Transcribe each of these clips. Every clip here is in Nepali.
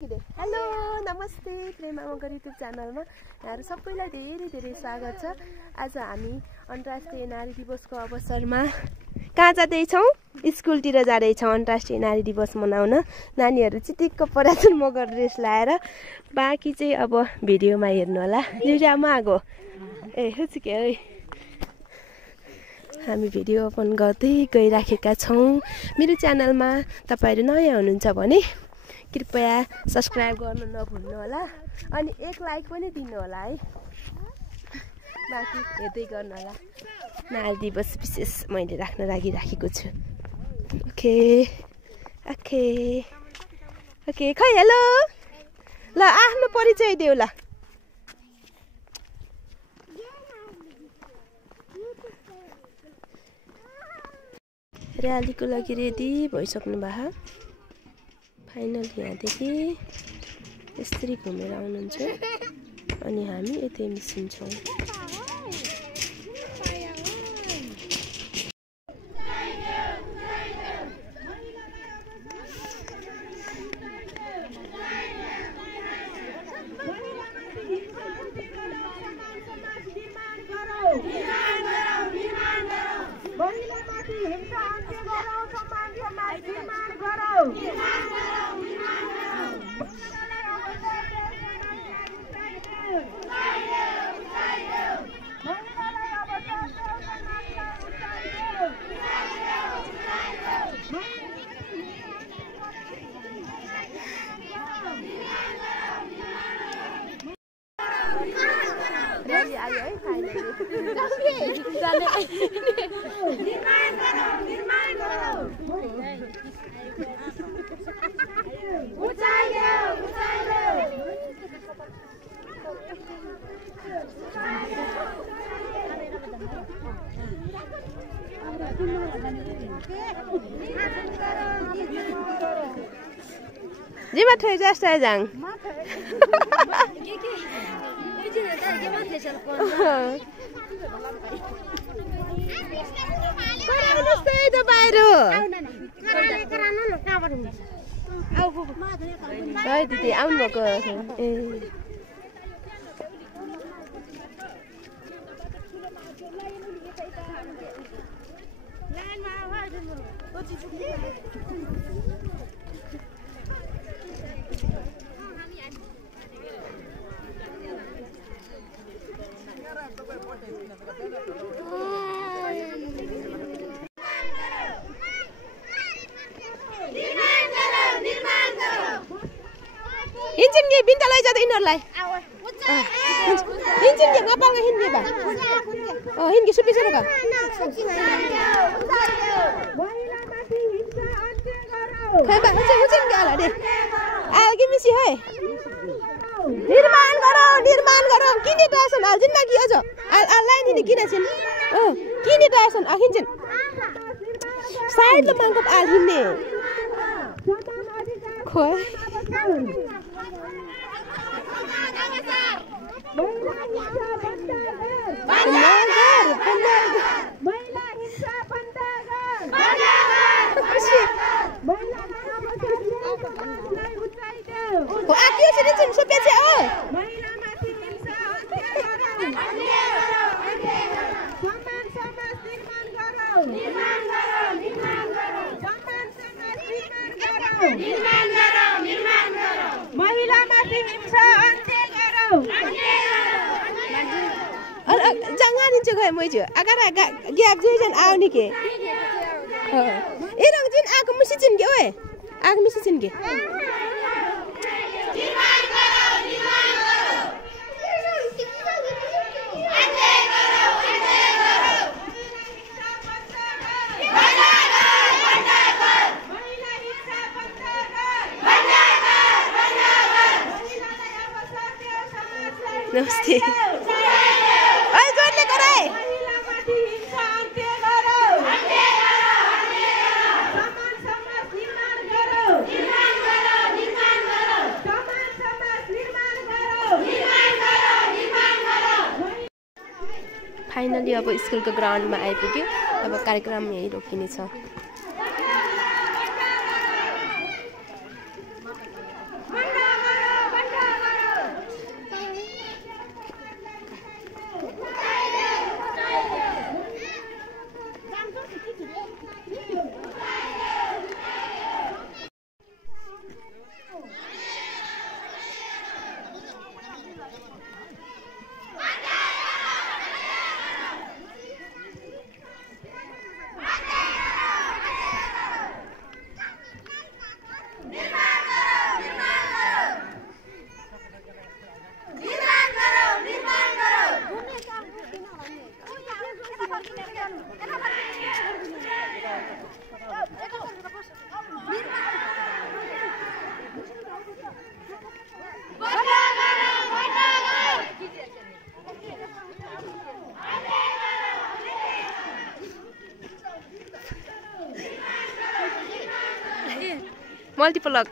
हेलो नमस्ते प्रेमा मगर युट्युब च्यानलमा यहाँहरु सबैलाई धेरै स्वागत छ। आज हामी अन्तर्राष्ट्रिय नारी दिवसको अवसरमा कहाँ जाँदैछौँ? स्कुलतिर जाँदैछौँ अन्तर्राष्ट्रिय नारी दिवस मनाउन। नानीहरु चिटिक्क पराछन् मगर ड्रेस लाएर। बाँकी चाहिँ अब भिडियोमा हेर्नु होला। न्युजामा आगो ए हुचिके ओइ हामी भिडियो अपन गर्दै गइराखेका छौँ। मेरो च्यानलमा तपाईहरु नयाँ हुनुहुन्छ भने कृपया सब्स्क्राइब गर्न नभुल्नु होला अनि एक लाइक पनि दिनु होला है। बाँकी हेर्दै गर्नु होला। नारी दिवस विशेष मैले राख्न राखिराखेको छु। ओके ओके ओके खै हेलो ल आफ्नो परिचय देऊ ल। र्यालीको लागि रेडी भइसक्नु भयो। फाइनल यहाँदेखि यसरी घुमेर आउनुहुन्छ अनि हामी यतै मिसिन्छौँ। जिमा थै जस्ता जाङ दिदी आउनु भएको ए हिँड्छन् कि बिन्ता लैजाँदा यिनीहरूलाई हिँड्छन् कि नपाउन हिँड्ने भए हिँड्के सुपिसेर ग मिसी है निर्माण गरौँ किने टार्छन् हाल्छन् न कि अझ लाइनले किन छिन् किने टार्छन् हिँड्छन् साइडले माङ्को आल हिँड्ने खोइ agar giap juisan aw ni ke irong jin aku mesti jin ke oe aku mesti jin ke नमस्ते ओए जोडले गराए फाइनली अब स्कुलको ग्राउन्डमा आइपुग्यो। अब कार्यक्रम यही रोकिनेछ। मल्टिपल लक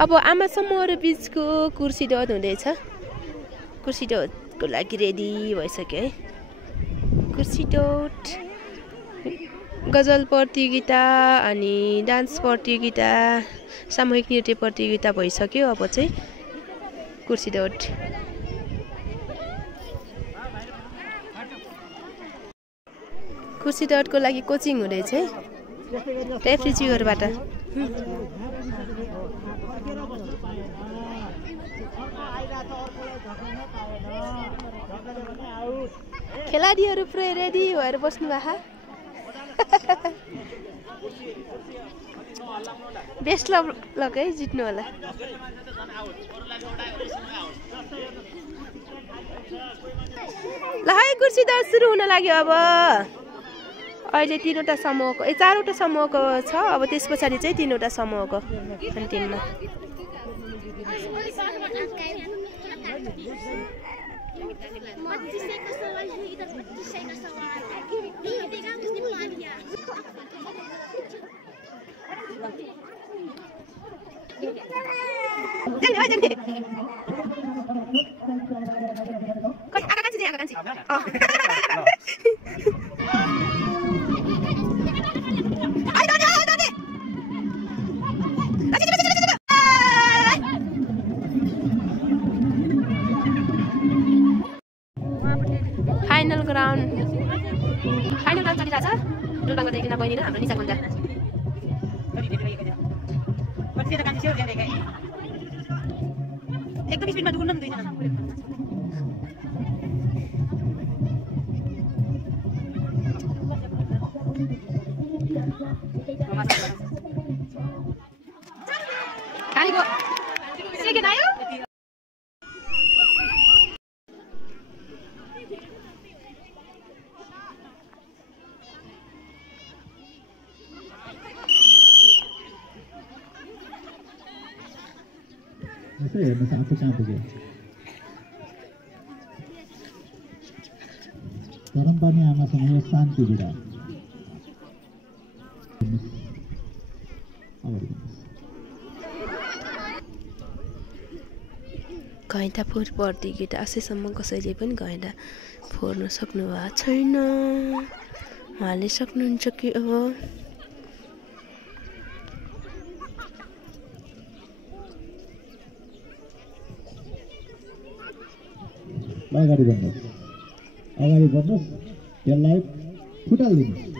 अब आमा समूहहरू बिचको कुर्सी डट हुँदैछ कुर्सी डटको लागि रेडी भइसक्यो है कुर्सी डट गजल प्रतियोगिता अनि डान्स प्रतियोगिता सामूहिक नृत्य प्रतियोगिता भइसक्यो अब चाहिँ कुर्सी डट कुर्सी डटको लागि कोचिङ हुँदैछ है रेफ्रिजिरेटरबाट खेलाडीहरू पुरै रेडी भएर बस्नु भएको बेस्ट लक है जित्नु होला ल है कुर्सी दौड सुरु हुन लाग्यो अब अहिले 3वटा समूहको 4वटा समूहको छ अब त्यस पछाडि चाहिँ 3वटा समूहको अन्तिममा फाइनल ग्राउन्ड चलिरहेछ डुल्बाङको देखिन बहिनी र हाम्रो निसा खन्जा एकदम स्पिडमा डुल्न पनि दुईजना खालीको सेकेन्ड आयो हेर्नु आफू कहाँ पुग्यो चरमपानी आमासँग शान्ति बिदा घैँटा फोर प्रतियोगिता आजैसम्म कसैले पनि घैँटा फोर्न सक्नु भएको छैन उहाँले सक्नुहुन्छ कि अब अगाडि बढ्नुहोस् त्यसलाई फुटालिदिनुहोस्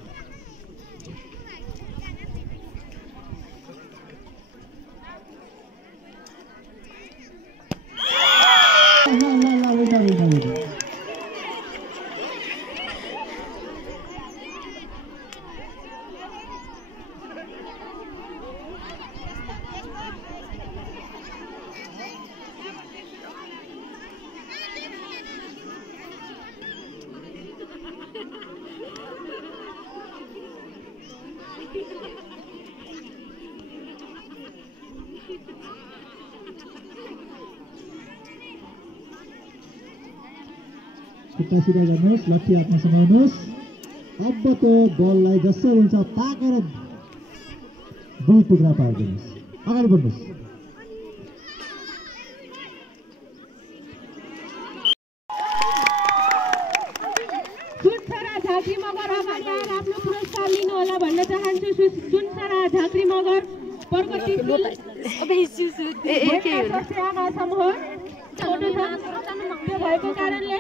खुट्टा सिधा गर्नुहोस्, लट्ठी हातमा समाउनुहोस्। अब त्यो बललाई जसरी हुन्छ ताकेर 2 टुक्रा पारिदिनुहोस्। अगाडि बढ्नुहोस्। सुनसरा झाँक्री मगर अगाडि आएर आफ्नो पुरस्कार लिनु होला भन्न चाहन्छु। सुनसरा झाँक्री मगर प्रगतिशील आमा समूह छोटो छ, त्यो भएको कारणले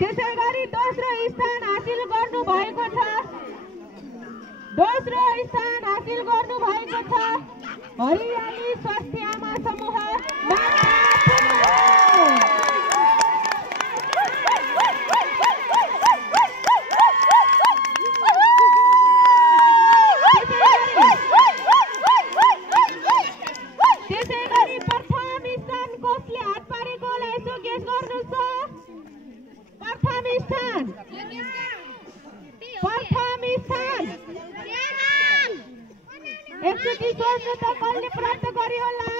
त्यसै गरी दोस्रो स्थान हासिल गर्नु भएको छ। हरियाली स्वास्थ्य आमा समूह त्यसै गरी प्रथम स्थान कसले हात पारेकोलाई यसो गेस गर्नुहोस् त। प्रथम स्थान एकचोटि सोच्नु त कसले प्राप्त गर्यो होला।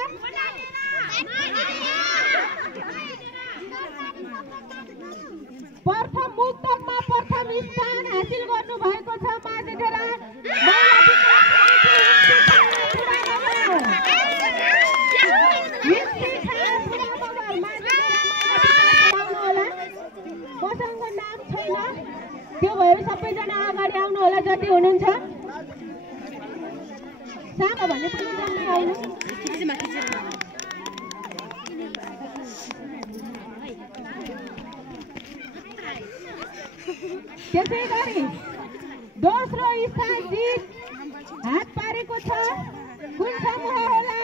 प्रथम मुक्तकमा प्रथम स्थान हासिल गर्नु भएको छ माझेढेरा मसँग नाम छैन, त्यो भएर सबैजना अगाडि आउनु होला जति हुनुहुन्छ। सानो भने पनि जान्दै आउनु। त्यसै गरी दोस्रो स्थान जित हात पारेको छ। कुन समूह होला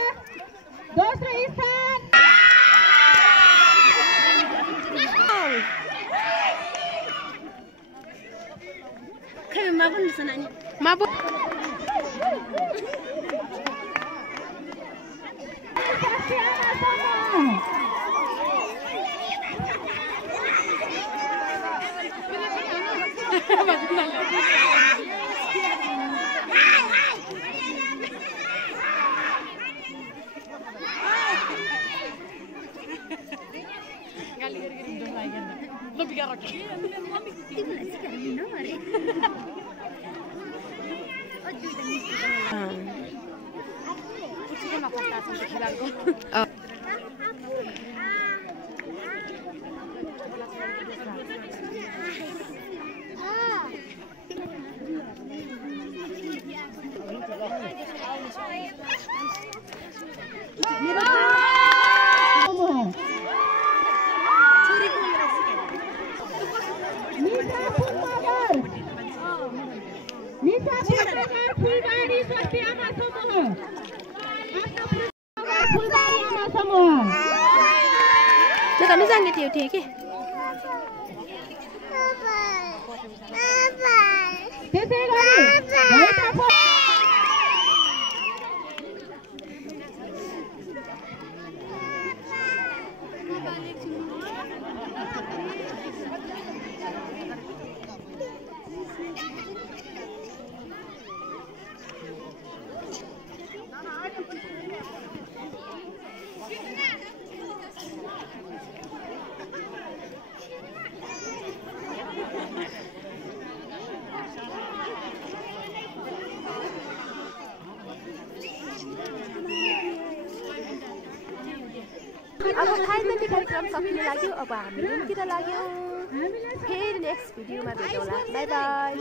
दोस्रो स्थान? अब फाइनली कार्यक्रम सकिने लाग्यो। अब हामी रुमतिर लाग्यौँ। फेरि नेक्स्ट भिडियोमा भेटौँला। By by.